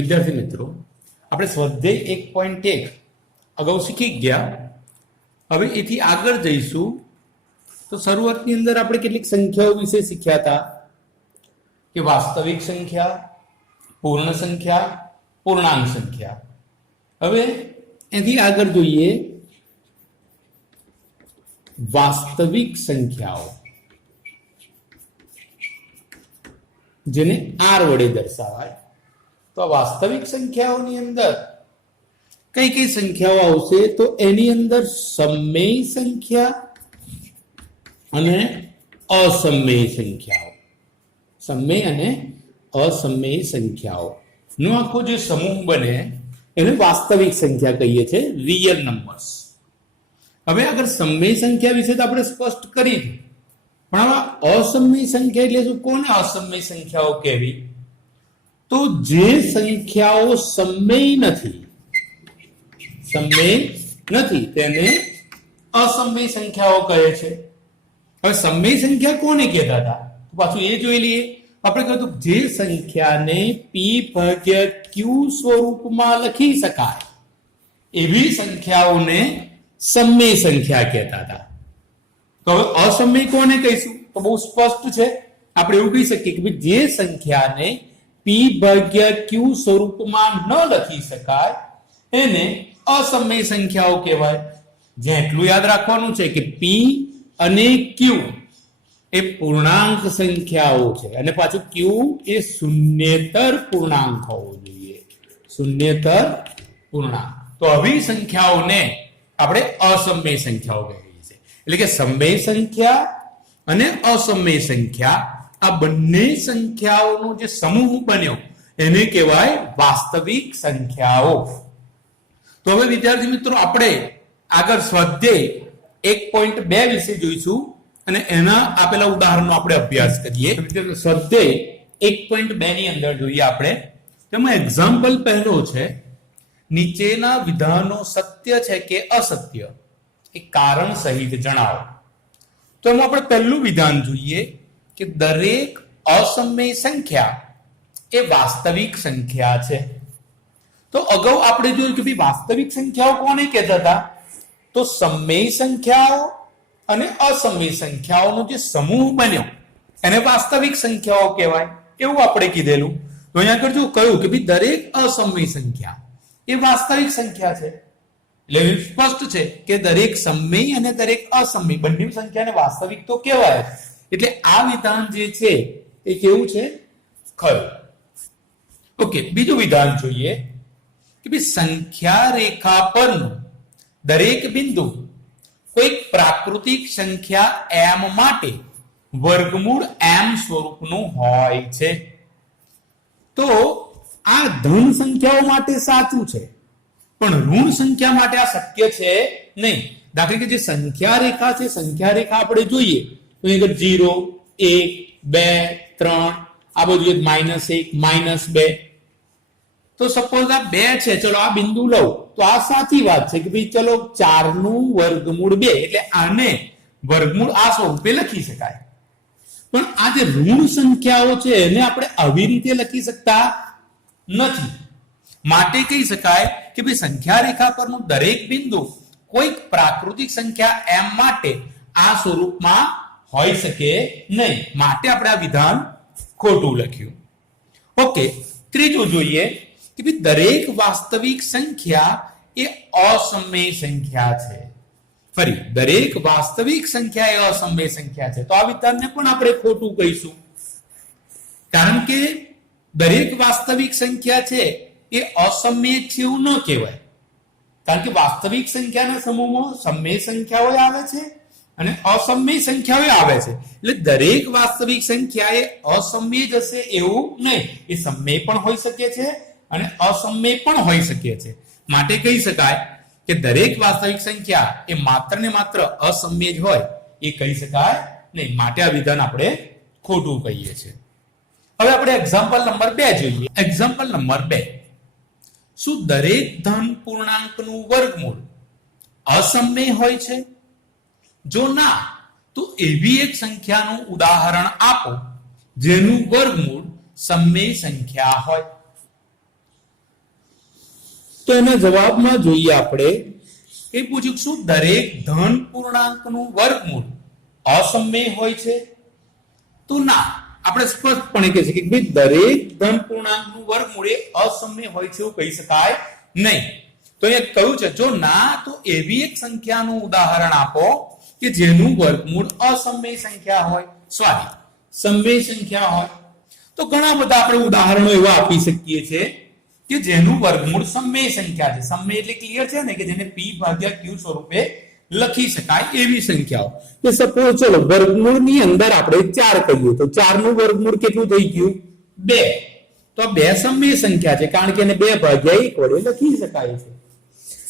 વિદ્યાર્થી મિત્રો, આપણે સ્વાધ્યાય 1.1 અગાઉ શીખી ગયા. હવે એથી આગળ જઈશું. તો શરૂઆતની અંદર આપણે કેટલીક સંખ્યાઓ વિશે શીખ્યા હતા કે વાસ્તવિક સંખ્યા, પૂર્ણ સંખ્યા, પૂર્ણાંક સંખ્યા. હવે એથી આગળ જોઈએ વાસ્તવિક સંખ્યાઓ, જેને આર વડે દર્શાવાય. તો વાસ્તવિક સંખ્યાઓની અંદર કઈ કઈ સંખ્યાઓ આવશે? તો એની અંદર સમમેય સંખ્યા અને અસમમેય સંખ્યાઓ, સમમેય અને અસમમેય સંખ્યાઓ નો આખો જે સમૂહ બને એને વાસ્તવિક સંખ્યા કહીએ છીએ, રિયલ નંબર્સ. હવે આગળ સમમેય સંખ્યા વિશે તો આપણે સ્પષ્ટ કરી, પણ આમાં અસમમેય સંખ્યા એટલે શું? કોને અસમમેય સંખ્યાઓ કહેવી? તો જે સંખ્યાઓ સમમેય નથી તેને અસમમેય સંખ્યાઓ કહે છે. હવે સમમેય સંખ્યા કોને કહેતા હતા? પાછું એ જોઈ લઈએ. આપણે કહ્યું હતું જે સંખ્યાને p ભાગ્યા q સ્વરૂપમાં લખી શકાય એવી સંખ્યાઓને સમમેય સંખ્યા કહેતા હતા. તો હવે અસમમેય કોને કહીશું? તો બહુ સ્પષ્ટ છે. આપણે એવું કહી શકીએ કે જે સંખ્યાને p ભાગ્યા q સ્વરૂપમાં ન લખી શકાય એને અસમમેય સંખ્યાઓ કહેવાય. જ્યાં એટલું યાદ રાખવાનું છે કે p અને q એ પૂર્ણાંક સંખ્યાઓ છે અને પાછું q એ શૂન્યેતર પૂર્ણાંક હોવો જોઈએ, શૂન્યેતર પૂર્ણાંક. તો આવી સંખ્યાઓને આપણે અસમમેય સંખ્યાઓ કહીએ છીએ. એટલે કે સમમેય સંખ્યા અને અસમમેય સંખ્યા આ બંને સંખ્યાઓનો જે સમૂહ બન્યો એને કહેવાય વાસ્તવિક સંખ્યાઓ. તો હવે વિદ્યાર્થી મિત્રો, આપણે આગળ સ્વાધ્યાય 1.2 વિશે જોઈશું અને એના આપેલા ઉદાહરણનો આપણે અભ્યાસ કરીએ. સ્વાધ્યાય 1.2 ની અંદર જોઈએ આપણે. તેમાં એક્ઝામ્પલ પહેલો છે, નીચેના વિધાનો સત્ય છે કે અસત્ય એ કારણ સહિત જણાવો. તો એમાં આપણે પહેલું વિધાન જોઈએ કે દરેક અસમમેય સંખ્યા એ વાસ્તવિક સંખ્યા છે. તો અગાઉ આપણે જોયું કે વાસ્તવિક સંખ્યાઓ કોને કહેતા હતા? તો સમમેય સંખ્યાઓ અને અસમમેય સંખ્યાઓનો જે સમૂહ બન્યો એને વાસ્તવિક સંખ્યાઓ કહેવાય, એવું આપણે કીધેલું. તો અહીંયા આગળ જો કહ્યું કે દરેક અસમમેય સંખ્યા એ વાસ્તવિક સંખ્યા છે. એટલે સ્પષ્ટ છે કે દરેક સમમેય અને દરેક અસમમેય બંને સંખ્યાને વાસ્તવિક તો કહેવાય. એટલે આ વિધાન જે છે એ કેવું છે? ખરું. ઓકે, બીજું વિધાન જોઈએ કે સંખ્યા રેખા પરનું દરેક બિંદુ કોઈક પ્રાકૃતિક સંખ્યા m માટે વર્ગમૂળ m સ્વરૂપનું હોય છે. તો આ ધન સંખ્યાઓ માટે સાચું છે, પણ ઋણ સંખ્યા માટે આ શક્ય છે નહીં. દાખલા કે જે સંખ્યા રેખા છે, સંખ્યા રેખા આપણે જોઈએ તો અહીં 0, 1, 2, 3 આ બધું -1, -2. તો સપોઝ આ 2 છે, ચલો આ બિંદુ લઉં તો આ સાચી વાત છે કે ચલો 4 નું વર્ગમૂળ 2 એટલે આને વર્ગમૂળ આ સ્વરૂપે લખી શકાય. પણ આ જે ઋણ સંખ્યાઓ છે એને આપણે આવી રીતે લખી શકતા નથી. માટે કહી શકાય કે સંખ્યા રેખા પરનું દરેક બિંદુ કોઈક પ્રાકૃતિક સંખ્યા m માટે આ સ્વરૂપમાં હોઈ શકે નહીં. માટે આપણે આ વિધાન ખોટું લખ્યું. ઓકે, ત્રીજું જોઈએ કે દરેક વાસ્તવિક સંખ્યા એ અસમમેય સંખ્યા છે. ફરી, દરેક વાસ્તવિક સંખ્યા એ અસમમેય સંખ્યા છે. તો આ વિધાનને પણ આપણે ખોટું કહીશું, કારણ કે દરેક વાસ્તવિક સંખ્યા છે એ અસમમેય છે એવું ન કહેવાય. કારણ કે વાસ્તવિક સંખ્યાના સમૂહમાં સમમેય સંખ્યાઓ આવે છે અને અસમમેય સંખ્યાઓ આવે છે. એટલે દરેક વાસ્તવિક સંખ્યા એ અસમમેય જ હશે એવું નહીં. એ સમમેય પણ હોઈ શકે છે અને અસમમેય પણ હોઈ શકે છે. માટે કહી શકાય કે દરેક વાસ્તવિક સંખ્યા એ માત્ર ને માત્ર અસમમેય જ હોય એ કહી શકાય નહીં. માટે આ વિધાન આપણે ખોટું કહીએ છીએ. હવે આપણે એક્ઝામ્પલ નંબર 2 જોઈએ. એક્ઝામ્પલ નંબર 2, શું દરેક ધન પૂર્ણાંકનું વર્ગમૂળ અસમમેય હોય છે? જો ના, તો એવી એક સંખ્યાનું ઉદાહરણ આપો જેનું વર્ગમૂળ સમમેય સંખ્યા હોય. તો એના જવાબમાં જોઈએ આપણે એ પૂછ્યું શું દરેક ધન પૂર્ણાંકનું વર્ગમૂળ અસમય હોય છે? તો ના, આપણે સ્પષ્ટપણે કહી શકીએ કે ભાઈ દરેક ધન પૂર્ણાંકનું વર્ગમૂળ એ અસમય હોય છે એવું કહી શકાય નહીં. તો અહીંયા કહ્યું છે જો ના તો એવી એક સંખ્યાનું ઉદાહરણ આપો કે જેનું વર્ગમૂળ અસમય સંખ્યા હોય, સોરી સમય સંખ્યા હોય. તો ઘણા બધા આપણે ઉદાહરણો એવા આપી શકીએ છીએ કે જેનું વર્ગમૂળ સમય સંખ્યા છે. સમય એટલે ક્લિયર છે ને કે જેને p ભાગ્યા q સ્વરૂપે લખી શકાય એવી સંખ્યાઓ. કે સપોઝ ચલો વર્ગમૂળની અંદર આપણે 4 કહીએ તો 4 નું વર્ગમૂળ કેટલું થઈ ગયું? 2. તો 2 સમય સંખ્યા છે કારણ કે એને 2 ભાગ્યા 1 વડે લખી શકાય છે.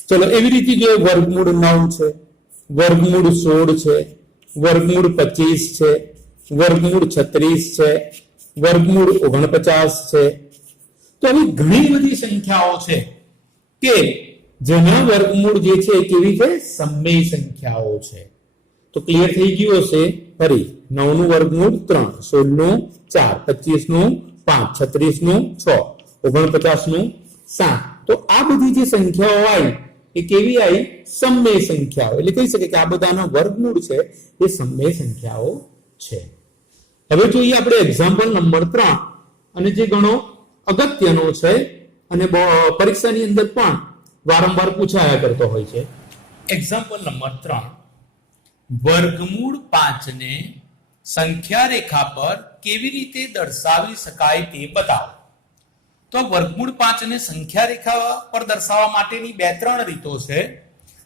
ચલો એવી રીતે જો વર્ગમૂળ 9 છે, વર્ગમૂળ 16 છે, વર્ગમૂળ 25 છે, વર્ગમૂળ 36 છે, વર્ગમૂળ 49 છે. તો આવી ઘણી બધી સંખ્યાઓ છે કે જેના વર્ગમૂળ જે છે કેવી છે? સમય સંખ્યાઓ છે. તો ક્લિયર થઈ ગયું હશે. ફરી 9 નું વર્ગમૂળ 3, 16 નું 4, 25 નું 5, 36 નું 6, 49 નું 7. તો આ બધી જે સંખ્યાઓ આવી એ કેવી આવી? સમય સંખ્યાઓ. એટલે કહી શકે કે આ બધાના વર્ગમૂળ છે એ સમય સંખ્યાઓ છે. હવે જોઈએ આપણે એક્ઝામ્પલ નંબર 3 અને જે ઘણો અગત્યનો છે અને પરીક્ષાની અંદર પણ વારંવાર પૂછાયા કરતો હોય છે. એક્ઝામ્પલ નંબર 3, વર્ગમૂળ 5 ને સંખ્યા રેખા પર કેવી રીતે દર્શાવી શકાય તે બતાવો. તો વર્ગમૂળ 5 ને સંખ્યા રેખા પર દર્શાવવા માટેની 2-3 રીતો છે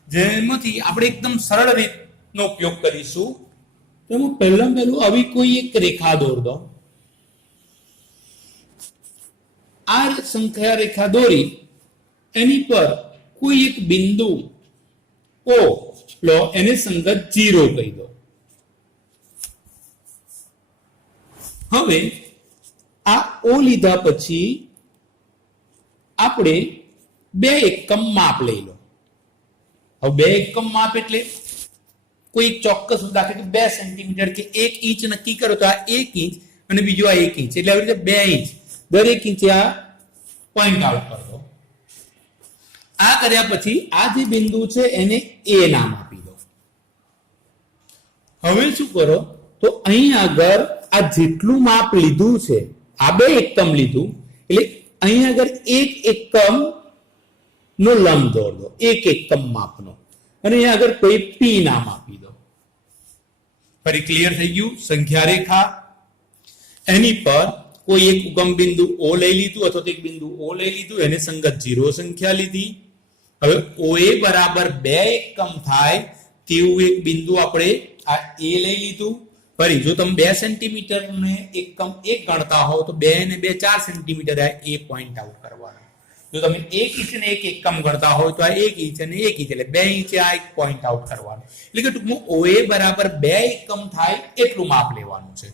જેમાંથી આપણે એકદમ સરળ રીતનો ઉપયોગ કરીશું. તો પહેલું આવી કોઈ એક રેખા દોર દો. આ સંખ્યા રેખા દોરી એની પર કોઈ એક બિંદુ O લો, એને સંગત 0 કહી દો. હવે આ O લીધા પછી આપણે 2 એકમ માપ લઈ લો. હવે 2 એકમ માપ એટલે કોઈ ચોક્કસ દાખલા કે 2 સેન્ટીમીટર કે 1 ઇંચ નક્કી કરો તો આ 1 ઇંચ અને બીજો આ 1 ઇંચ એટલે આવી રીતે 2 ઇંચ દરેક ઇંચે આ પોઈન્ટ આઉટ કરી દો. આ કર્યા પછી આ જે બિંદુ છે એને A નામ આપી દો. હવે શું કરો તો અહીં આગળ આ જેટલું માપ લીધું છે આ 2 એકમ લીધું એટલે અહીં આગળ 1 એકમ નો લંબ દોર દો, 1 એકમ માપનો, અને અહીં આગળ કોઈ P નામ આપી દો. ફરી ક્લિયર થઈ ગયું? સંખ્યા રેખા એની પર કોઈ એક ઉગમ બિંદુ O લઈ લીધું અથવા તો એક બિંદુ O લઈ લીધું, એને સંગત 0 સંખ્યા લીધી. હવે OA બરાબર 2 એકમ થાય તેવું એક બિંદુ આપણે આ A લઈ લીધું. ફરી જો તમે 2 સેન્ટીમીટર ને એકમ 1 ગણતા હો તો 2 ને 2 4 સેન્ટીમીટર આ A પોઈન્ટ આઉટ કરવાનો. જો તમે 1 ઇંચ ને 1 એકમ ગણતા હોય તો આ 1 ઇંચ અને 1 ઇંચ એટલે 2 ઇંચે આ એક પોઈન્ટ આઉટ કરવાનો. એટલે કે ટૂંકમાં OA બરાબર 2 એકમ થાય એટલું માપ લેવાનું છે.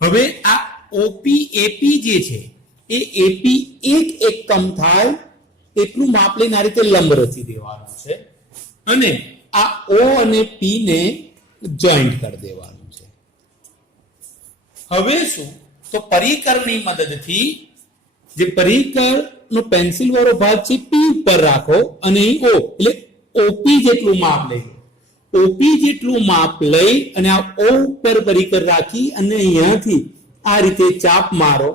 હવે આ OP AP જે છે એ AP 1 એકમ થાય એટલું માપ લઈને આ રીતે લંબ રચી દેવાનું છે અને આ O અને P ને જોઈન્ટ કરી દેવાનું છે. હવે શું તો પરિકરની મદદથી જે પરિકર નો પેન્સિલ વાળો ભાગ છે P ઉપર રાખો અને અહીં O એટલે OP જેટલું માપ લઈ OP જેટલું માપ લઈ અને આ O ઉપર પરિકર રાખી અને અહીંયાથી આ રીતે ચાપ મારો.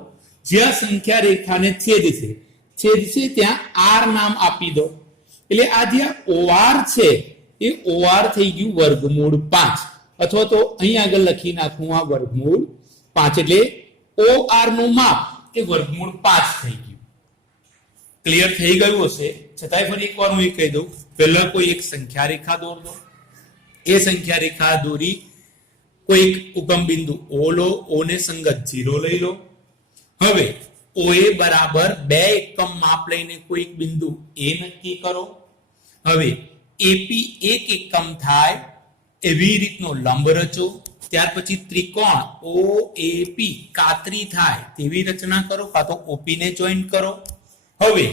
જ્યાં સંખ્યા રેખાને છેદશે ત્યાં R નામ આપી દો. એટલે આ જે OR છે એ OR થઈ ગયું વર્ગમૂળ 5 અથવા તો અહીં આગળ લખી નાખું આ વર્ગમૂળ 5 એટલે OR નું માપ એ વર્ગમૂળ 5 થઈ ગયું. ક્લિયર થઈ ગયું હશે? છતાંય ફરી એકવાર હું એ કહી દઉં. પહેલા કોઈ એક સંખ્યા રેખા દોર દો. એ સંખ્યા રેખા દોરી કોઈ એક ઉગમ બિંદુ O લો, O ને સંગત 0 લઈ લો. હવે OA બરાબર 2 એકમ માપ લઈને કોઈ એક બિંદુ A નક્કી કરો. હવે AP 1 એકમ થાય એવી રીતનો લંબ રચો. ત્યાર પછી ત્રિકોણ OAP કાતરી થાય તેવી રચના કરો કાં તો OP ને જોઈન્ટ કરો. હવે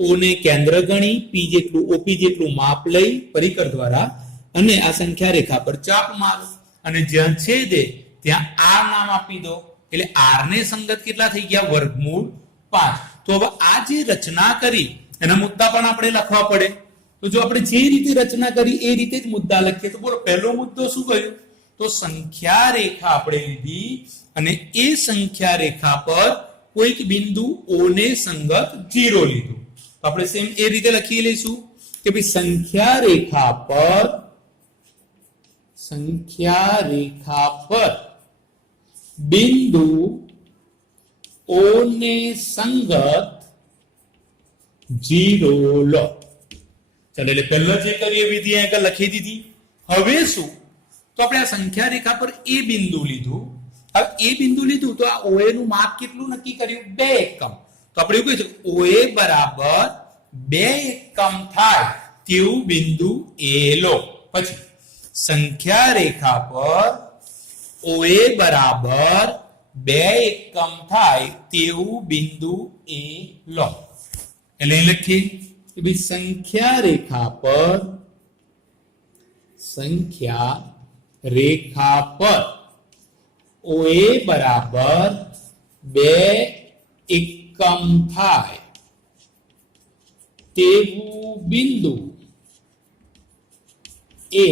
O ને કેન્દ્ર ગણી P જેટલું OP જેટલું માપ લઈ પરિકર દ્વારા અને આ સંખ્યા રેખા પર ચાપ મારો અને જ્યાં છેદે ત્યાં R નામ આપી દો. એટલે R ને સંગત કેટલા થઈ ગયા? વર્ગમૂળ 5. તો હવે આ જે રચના કરી એના મુદ્દા પણ આપણે લખવા પડે. તો જો આપણે જે રીતે રચના કરી એ રીતે જ મુદ્દા લખીએ તો બોલો પહેલો મુદ્દો શું કહ્યું? તો સંખ્યા રેખા આપણે લીધી અને એ સંખ્યા રેખા પર કોઈક બિંદુ O ને સંગત 0 લીધું. તો આપણે સેમ એ રીતે લખી લઈશું કે ભાઈ સંખ્યા રેખા પર બિંદુ O ને સંગત 0 લો. ચાલો એટલે પહેલા જે કરીએ વિધિ આગળ લખી દીધી. હવે શું? તો આપણે આ સંખ્યા રેખા પર એ બિંદુ લીધું. હવે એ બિંદુ લીધું તો આ OA નું માપ કેટલું નક્કી કર્યું? 2 એકમ. તો આપણે એવું કહીશું OA બરાબર 2 એકમ થાય તેવું બિંદુ A લો. પછી સંખ્યા રેખા પર OA બરાબર 2 એકમ થાય તેવું બિંદુ A લો. એટલે લખીએ કે ભાઈ સંખ્યા રેખા પર OA બરાબર 2 એકમ થાય તેવું બિંદુ A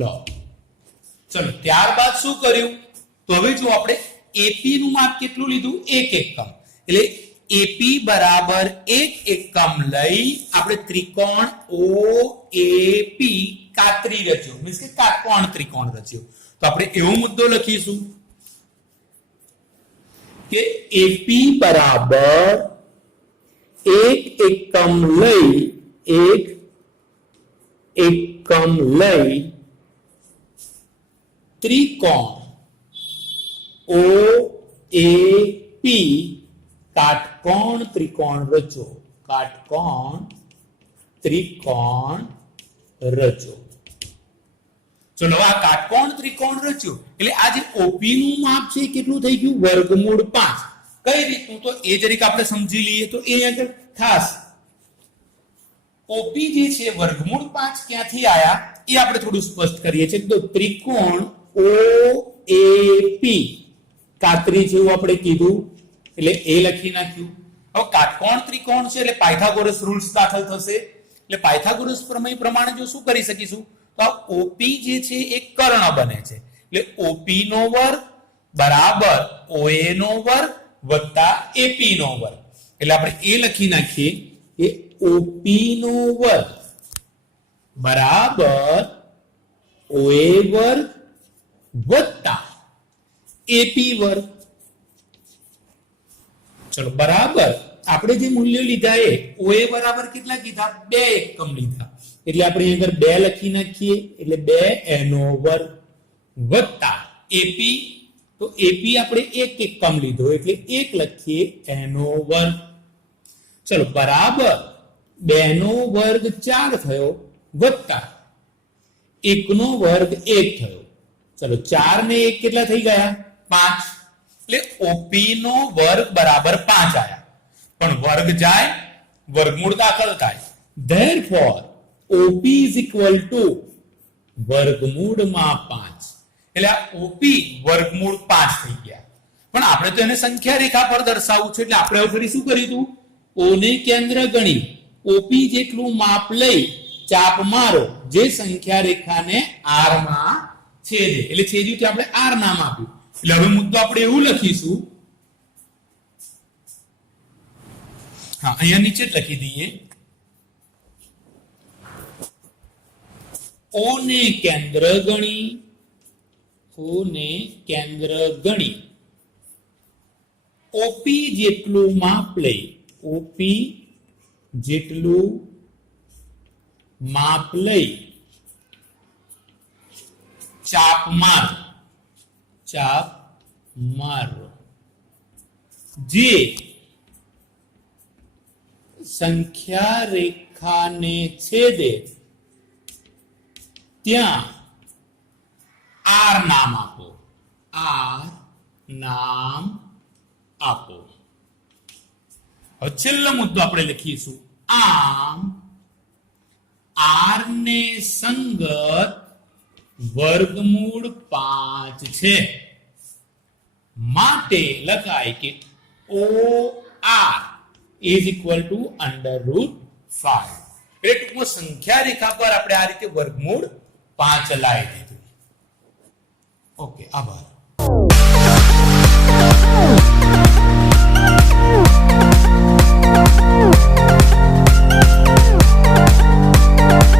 લો. ચલો ત્યારબાદ શું કર્યું? તો હવે જો આપણે AP નું માપ કેટલું લીધું? 1 એકમ. એટલે AP બરાબર 1 એકમ લઈ આપણે ત્રિકોણ OAP કાતરી રચ્યો, મીન્સ કે કાટકોણ ત્રિકોણ રચ્યો. તો આપણે એવો મુદ્દો લખીશું કે AP બરાબર 1 એકમ લઈ ત્રિકોણ OAP કાટકોણ ત્રિકોણ રચો. ચલો આ કાટકોણ ત્રિકોણ રચ્યો એટલે આ જે OP નું માપ છે કેટલું થઈ ગયું? વર્ગમૂળ 5. કઈ રીતનું? તો એ જરીક આપણે સમજી લઈએ. તો એ આગળ ખાસ OP જે છે વર્ગમૂળ 5 ક્યાંથી આયા એ આપણે થોડું સ્પષ્ટ કરીએ છીએ. તો ત્રિકોણ OAP કાતરી જેવું આપણે કીધું એટલે એ લખી નાખ્યું. હવે કાટકોણ ત્રિકોણ છે એટલે પાયથાગોરસ રૂલ્સ દાખલ થશે. એટલે પાયથાગોરસ પ્રમેય પ્રમાણે જો શું કરી શકીશું? તો OP જે છે એ કર્ણ બને છે. એટલે OP નો વર્ગ બરાબર OA નો વર્ગ વત્તા AP નો વર્ગ. એટલે આપણે એ લખી નાખીએ કે OP નો વર્ગ બરાબર OA વર્ગ વત્તા AP વર્ગ. ચલો બરાબર આપણે જે મૂલ્ય લીધા એ OA બરાબર કેટલા કીધા? 2 એકમ લીધા. એટલે આપણે અહીં આગળ 2 લખી નાખીએ એટલે 2 એનો વર્ગ વત્તા AP. તો AP આપણે 1 એકમ લીધો એટલે 1 લખીએ એનો વર્ગ. ચલો બરાબર 2 નો વર્ગ 4 થયો વત્તા 1 નો વર્ગ 1 થયો. ચલો 4 ને 1 કેટલા થઈ ગયા? 5. એટલે OP નો વર્ગ બરાબર 5 આયા. પણ વર્ગ જાય વર્ગમૂળ દાખલ થાય. Therefore OP is equal to વર્ગમૂળમાં 5. એટલે આ OP વર્ગમૂળ 5 થઈ ગયા. પણ આપણે તો એને સંખ્યા રેખા પર દર્શાવવું છે એટલે આપણે ફરી શું કર્યું? O ને કેન્દ્ર ગણી OP જેટલું માપ લઈ ચાપ મારો જે સંખ્યા રેખાને R માં છેદે. એટલે છેદ્યું કે આપણે R નામ આપ્યું. એટલે હવે મુદ્દો આપણે એવું લખીશું. હા અહીંયા નીચે જ લખી દઈએ. O ને કેન્દ્ર ગણી OP જેટલું માપ લઈ ચાપ મારો જે સંખ્યા રેખાને છેદે ત્યાં R નામ આપો. હવે છેલ્લો મુદ્દો આપણે લખીશું. આમ R ને સંગત વર્ગમૂળ 5 છે માટે લખાય કે OR ઇઝ ઇક્વલ ટુ √5. એટલે ટૂંકમાં સંખ્યા રેખા પર આપણે આ રીતે વર્ગમૂળ 5 લાવી દીધું. ઓકે, આભાર.